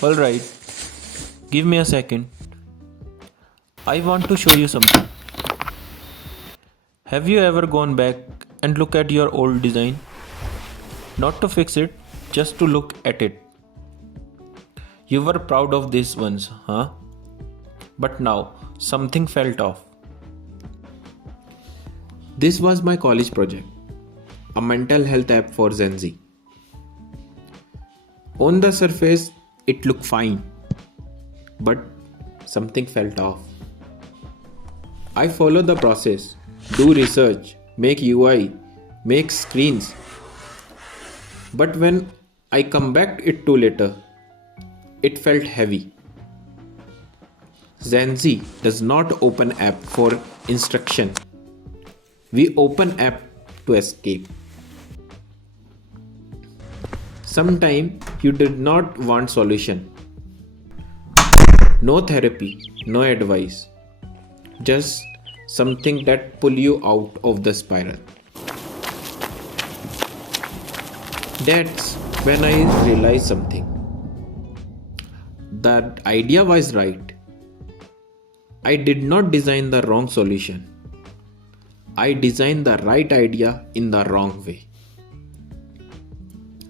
Alright, give me a second. I want to show you something. Have you ever gone back and look at your old design? Not to fix it, just to look at it. You were proud of this once, huh? But now something felt off. This was my college project, a mental health app for Gen Z. On the surface, it looked fine, but something felt off. I follow the process, do research, make UI, make screens. But when I come back it to later, it felt heavy. Gen Z does not open app for instruction. We open app to escape. Sometime you did not want solution. No therapy, no advice. Just something that pull you out of the spiral. That's when I realized something. That idea was right. I did not design the wrong solution. I designed the right idea in the wrong way.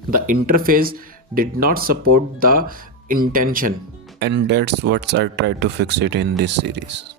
The interface did not support the intention. And that's what I try to fix it in this series.